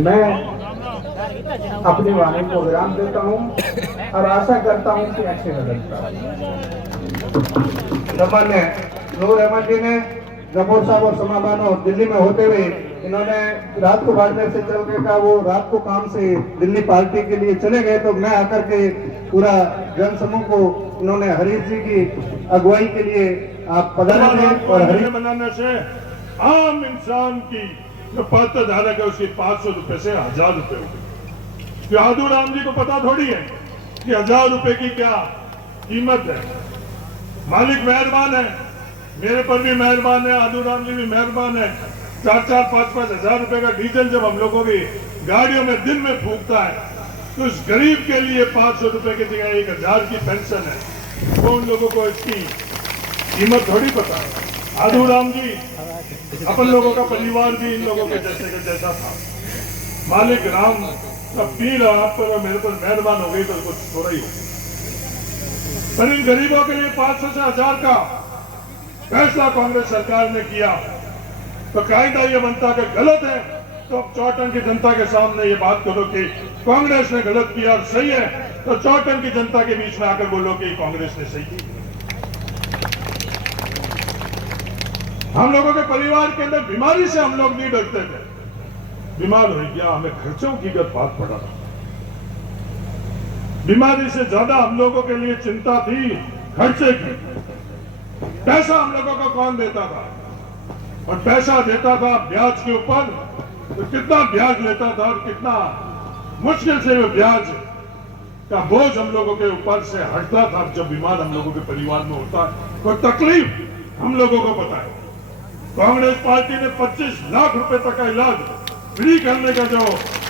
मैं अपनी वाणी को विराम देता हूँ और आशा करता हूँ कि अच्छे नजर सामान्य नूर अहमद जी ने जफर साहब और समाबानो दिल्ली में होते हुए इन्होंने रात को बाड़मेर से चल के कहा वो रात को काम से दिल्ली पार्टी के लिए चले गए, तो मैं आकर के पूरा जन समूह को इन्होंने हरीश जी की अगुवाई के लिए आप पधारे और हरीश बनाने से आम इंसान की जो पत्र धारक है उसकी 500 रुपए से 1000 रुपए हो गई। तो आदू राम जी को पता थोड़ी है कि 1000 रुपए की क्या कीमत है। मालिक मेहरबान है, मेरे पर भी मेहरबान है, आदू राम जी भी मेहरबान है। 4-4, 5-5 हजार रुपए का डीजल जब हम लोगों की गाड़ियों में दिन में फूकता है तो उस गरीब के लिए 500 रुपए की जगह 1000 की पेंशन है, तो उन लोगों को इसकी कीमत थोड़ी पता है। आदू राम जी अपन लोगों का परिवार भी इन लोगों के जैसे का जैसा था। मालिक राम का पीर आप पर और मेरे पर मेहरबान हो गई तो कुछ थोड़ा ही हो, पर इन गरीबों के लिए 500 से 1000 का फैसला कांग्रेस सरकार ने किया तो कायदा ये बनता कि गलत है तो अब चौटन की जनता के सामने ये बात करो कि कांग्रेस ने गलत किया और सही है, तो चौटन की जनता के बीच में आकर बोलो कि कांग्रेस ने सही किया। हम लोगों के परिवार के अंदर बीमारी से हम लोग नहीं डरते थे, बीमार हो गया हमें खर्चों की बात पड़ा, बीमारी से ज्यादा हम लोगों के लिए चिंता थी खर्चे की। पैसा हम लोगों को कौन देता था, और पैसा देता था ब्याज के ऊपर, तो कितना ब्याज लेता था और कितना मुश्किल से वो ब्याज का बोझ हम लोगों के ऊपर से हटता था। जब बीमार हम लोगों के परिवार में होता है तो तकलीफ हम लोगों को पता है। कांग्रेस पार्टी ने 25 लाख रुपए तक का इलाज फ्री करने का जो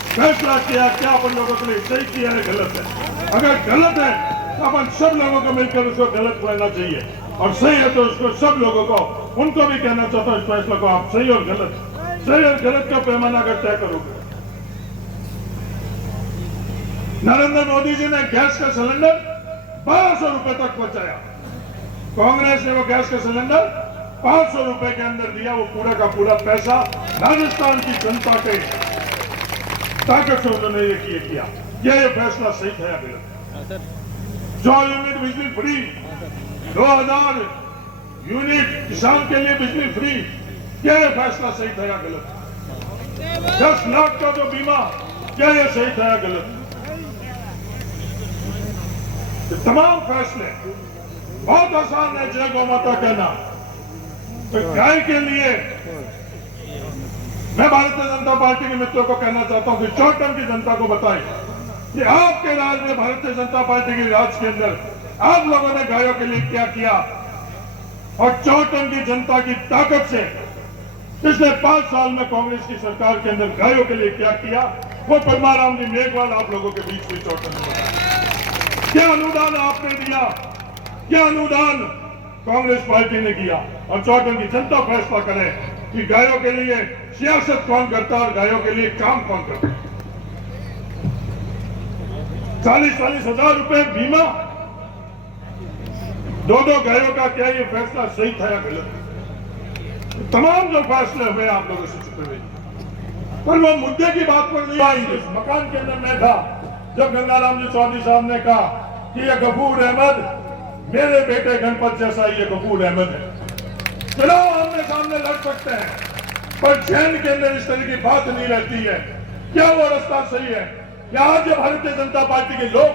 फैसला किया, क्या अपन लोगों के लिए सही किया है गलत है? अगर गलत है तो अपन सब लोगों को मिलकर उसको गलत कहना चाहिए, और सही है तो उसको सब लोगों को उनको भी कहना चाहता हूं इस फैसले को आप सही और गलत का पैमाना अगर तय करोगे। नरेंद्र मोदी जी ने गैस का सिलेंडर 1200 रुपए तक पहुंचाया, कांग्रेस ने वो गैस का सिलेंडर 500 रुपए के अंदर दिया। वो पूरा का पूरा पैसा राजस्थान की जनता के ताकत से उन्होंने ये किया। ये फैसला सही था या गलत? 100 यूनिट बिजली फ्री, 2000 यूनिट किसान के लिए बिजली फ्री, क्या ये फैसला सही था या गलत? 10 लाख का जो बीमा, क्या ये सही था या गलत? ये तमाम फैसले बहुत आसान है जय गौ माता कहना। तो गाय के लिए मैं भारतीय जनता पार्टी के मित्रों को कहना चाहता हूं कि चौटन की जनता को बताएं कि आपके राज में, भारतीय जनता पार्टी के राज के अंदर आप लोगों ने गायों के लिए क्या किया, और चौटन की जनता की ताकत से पिछले 5 साल में कांग्रेस की सरकार के अंदर गायों के लिए क्या किया, वो परमाराम जी मेघवाल आप लोगों के बीच में चौटन ने बताया। क्या अनुदान आपने दिया, क्या अनुदान कांग्रेस पार्टी ने किया, और चौटन की जनता फैसला करे कि गायों के लिए सियासत कौन करता है और गायों के लिए काम कौन करता है। 40-40 हजार रुपए बीमा, 2-2 गायों का, क्या ये फैसला सही था या गलत? तमाम जो फैसले हुए आप लोगों से छुपे हुए, पर वो मुद्दे की बात पर नहीं आएंगे। मकान के अंदर मैं था जब गंगाराम जी चौधरी साहब ने कहा कि ये गफूर अहमद मेरे बेटे गणपत जैसा ये गफूर अहमद है, चुनाव आमने सामने लड़ सकते हैं, पर जैन के अंदर इस तरह की बात नहीं रहती है। क्या वो रास्ता सही है? क्या आज जो भारतीय जनता पार्टी के लोग,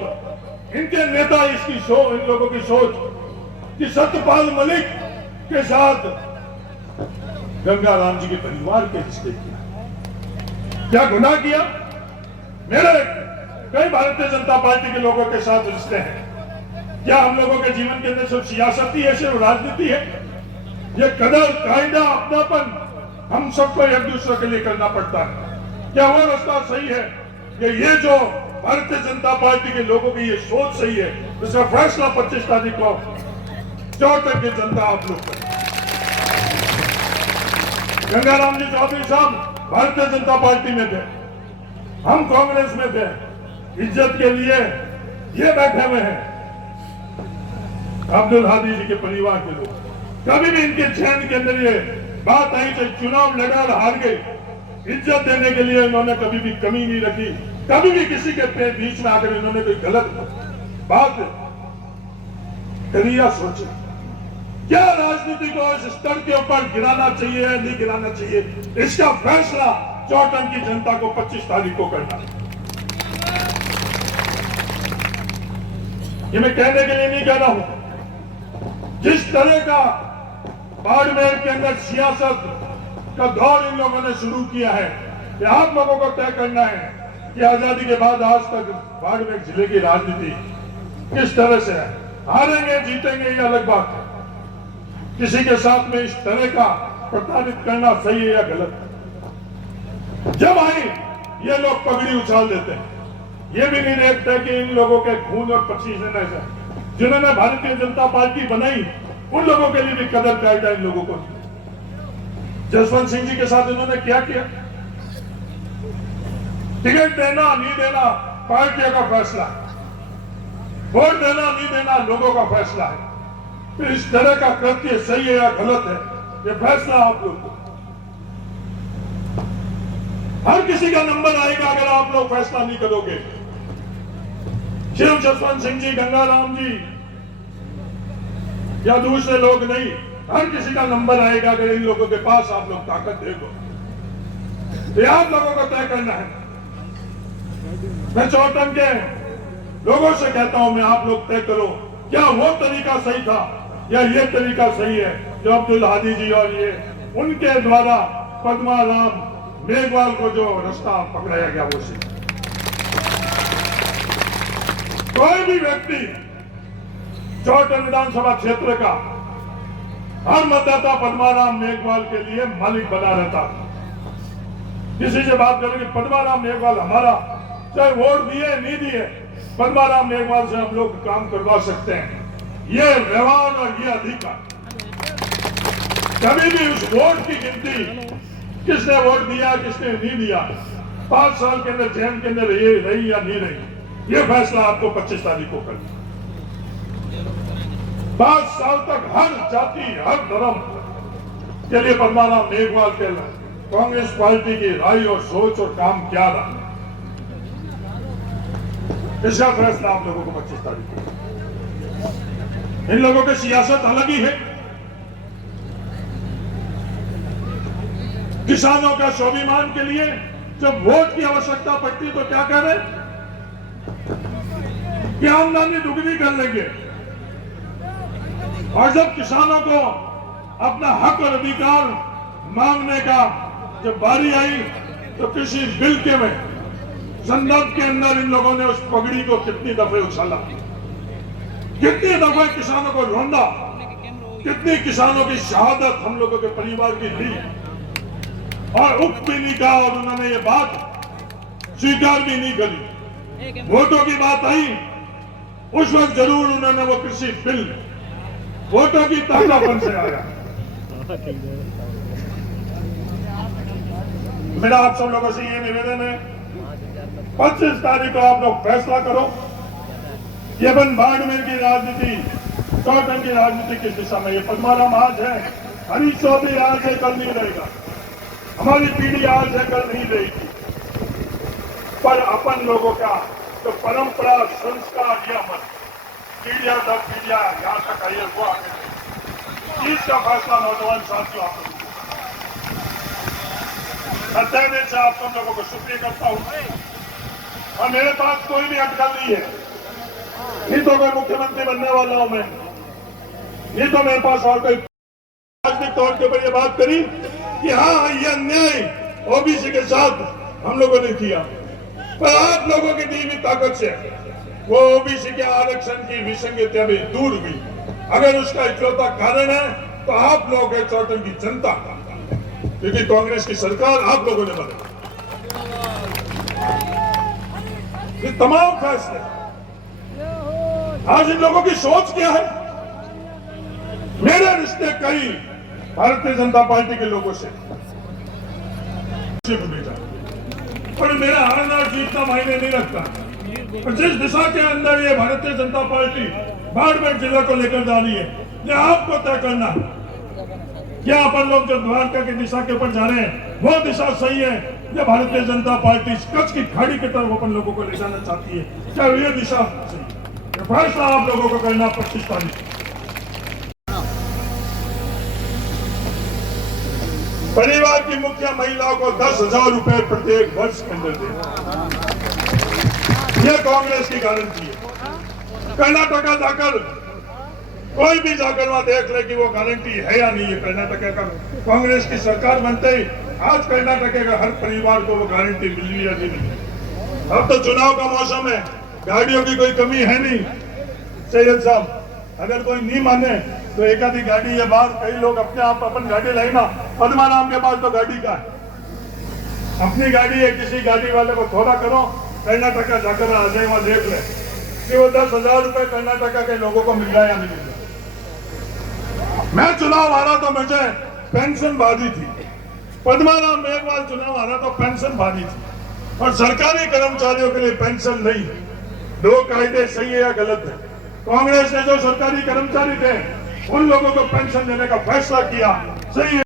इनके नेता, इसकी सोच, इन लोगों की सोच कि सत्यपाल मलिक के साथ गंगाराम जी के परिवार के रिश्ते किया, क्या गुनाह किया? मेरे कई भारतीय जनता पार्टी के लोगों के साथ रिश्ते हैं। क्या हम लोगों के जीवन के अंदर सिर्फ सियासत ही है, सिर्फ राजनीति है? ये कदर, कायदा, अपनापन हम सबको एक दूसरे के लिए करना पड़ता है। क्या वो रास्ता सही है कि ये जो भारतीय जनता पार्टी के लोगों की ये सोच सही है? इसका फैसला 25 तारीख को चौटन की जनता आप लोग करें। गंगाराम जी चौधरी साहब भारतीय जनता पार्टी में थे, हम कांग्रेस में थे, इज्जत के लिए ये बैठे हुए हैं अब्दुल हादी जी के परिवार के लोग। कभी भी इनके चैन के अंदर ये बात आई, चाहे चुनाव लड़ा और हार गई, इज्जत देने के लिए इन्होंने कभी भी कमी नहीं रखी। कभी भी किसी के बीच में आकर इन्होंने कोई गलत बात करी या सोची। क्या राजनीति को इस स्तर के ऊपर गिराना चाहिए या नहीं गिराना चाहिए, इसका फैसला चौटन की जनता को 25 तारीख को करना है। ये मैं कहने के लिए नहीं कह रहा हूं। जिस तरह का बाड़मेर के अंदर सियासत का दौर इन लोगों ने शुरू किया है, कि आप लोगों को तय करना है कि आजादी के बाद आज तक बाड़मेर जिले की राजनीति किस तरह से है। हारेंगे जीतेंगे ये अलग बात है, किसी के साथ में इस तरह का प्रताड़ित करना सही है या गलत। जब आई ये लोग पगड़ी उछाल देते हैं, ये भी नहीं देखते कि इन लोगों के खून और पसीने से जिन्होंने भारतीय जनता पार्टी बनाई, उन लोगों के लिए भी कदर कायदा इन लोगों को। जसवंत सिंह जी के साथ इन्होंने क्या किया? टिकट देना नहीं देना पार्टियों का फैसला, वोट देना नहीं देना लोगों का फैसला है। फिर इस तरह का कृत्य सही है या गलत है, ये फैसला आप लोग को। हर किसी का नंबर आएगा अगर आप लोग फैसला नहीं करोगे। सिर्फ जसवंत सिंह जी, गंगाराम जी या दूसरे लोग नहीं, हर किसी का नंबर आएगा अगर इन लोगों के पास आप लोग ताकत दे दो। ये आप लोगों को तय करना है। मैं चौटन के लोगों से कहता हूं, मैं आप लोग तय करो, क्या वो तरीका सही था या ये तरीका सही है जो अब्दुल हादी जी और ये उनके द्वारा पद्माराम मेघवाल को जो रास्ता पकड़ाया गया वो सही। कोई भी व्यक्ति चौटन विधानसभा क्षेत्र का हर मतदाता पद्माराम मेघवाल के लिए मालिक बना रहता था। किसी से बात करें कि पद्माराम मेघवाल हमारा, चाहे वोट दिए नहीं दिए, पद्माराम मेघवाल से हम लोग काम करवा सकते हैं, ये व्यवहार और ये अधिकार। कभी भी उस वोट की गिनती, किसने वोट दिया किसने नहीं दिया, 5 साल के अंदर जेल के अंदर ये रही या नहीं रही, ये फैसला आपको 25 तारीख को करना। 5 साल तक हर जाति हर धर्म के लिए पद्माराम मेघवाल के कांग्रेस पार्टी की राय और सोच और काम क्या रहा, इसका फैसला आप लोगों को 25 तारीख को। इन लोगों की सियासत अलग ही है। किसानों का स्वाभिमान के लिए जब वोट की आवश्यकता पड़ती तो क्या कह रहे कि आमदनी दुगनी कर लेंगे, और जब किसानों को अपना हक और अधिकार मांगने का जब बारी आई तो किसी बिल के में संदर्भ के अंदर इन लोगों ने उस पगड़ी को कितनी दफे उछाला, कितनी दफे किसानों को रोंदा, कितनी किसानों की शहादत हम लोगों के परिवार की दी, और उप भी नहीं कहा, और उन्होंने ये बात स्वीकार भी नहीं करी। वोटों की बात आई उस वक्त जरूर उन्होंने वो कृषि बिल वोटों की ताकतवन से आया। मेरा आप सब लोगों से ये निवेदन है, 25 तारीख को आप लोग फैसला करो कि अपन बाड़मेर की राजनीति, चौटन की राजनीति किस दिशा में। ये पद्माराम आज है, हरीश चौधरी आज है, कल नहीं रहेगा, हमारी पीढ़ी आज है, कल नहीं रहेगी, पर अपन लोगों का जो परंपरा संस्कार या मन पीढ़ियां दर पीढ़ियां यहाँ तक आई है, वो आगे इसका फैसला नौजवान साथियों आप लोगों मैं तय दिल से आप सब लोगों को शुक्रिया करता हूँ। और मेरे पास कोई भी अटकल नहीं है, नहीं तो मैं मुख्यमंत्री बनने वाला हूं, मैं नहीं तो मेरे पास और कोई राजनीतिक तौर के ऊपर ये बात करी कि हाँ ये अन्याय ओबीसी के साथ हम लोगों ने किया, पर आप लोगों की दी हुई ताकत से वो ओबीसी के आरक्षण की विसंगतियां भी दूर हुई। अगर उसका इकलौता कारण है तो आप लोग है, चौटन की जनता, क्योंकि कांग्रेस की सरकार आप लोगों ने बनाई। ये तमाम फैसले आज इन लोगों की सोच क्या है। मेरे रिश्ते कई भारतीय जनता पार्टी के लोगों से, पर मेरा हारना और जीतना मायने नहीं रखता, पर जिस दिशा के अंदर ये भारतीय जनता पार्टी बाड़मेर जिला को लेकर जा रही है, ये आपको तय करना है। क्या अपन लोग जो द्वारका की दिशा के ऊपर जा रहे हैं वो दिशा सही है ये भारतीय जनता पार्टी कच्छ की खाड़ी की तरफ अपन लोगों को ले जाना चाहती है। क्या ये दिशा सही है? ये फैसला आप लोगों को करना 25 तारीख। परिवार की मुखिया महिलाओं को 10,000 रुपए प्रत्येक वर्ष के अंदर देना, यह कांग्रेस की गारंटी है। कर्नाटका जाकर कोई भी जाकर वहां देख ले कि वो गारंटी है या नहीं है। कर्नाटक का कांग्रेस की सरकार बनते ही आज कर्नाटक का हर परिवार को वो गारंटी मिल रही है नहीं। अब तो चुनाव का मौसम है, गाड़ियों की कोई कमी है नहीं। सैयद साहब, अगर कोई नहीं माने तो एक आधी गाड़ी है बाहर, कई लोग अपने आप अपन गाड़ी लाई ना, पद्माराम के पास तो गाड़ी का है, अपनी गाड़ी है। किसी गाड़ी वाले को थोड़ा करो, कर्नाटका जाकर आ जाए, वहां देख ले कि वो 10,000 रुपए कर्नाटका के लोगों को मिल रहा है या नहीं मिल रहा। मैं चुनाव हारा तो मुझे पेंशन बाधी थी, पद्माराम मेघवाल चुनाव हारा तो पेंशन बाधी थी, और सरकारी कर्मचारियों के लिए पेंशन नहीं। दो कायदे सही है या गलत है? कांग्रेस ने जो सरकारी कर्मचारी थे उन लोगों को पेंशन देने का फैसला किया, सही है।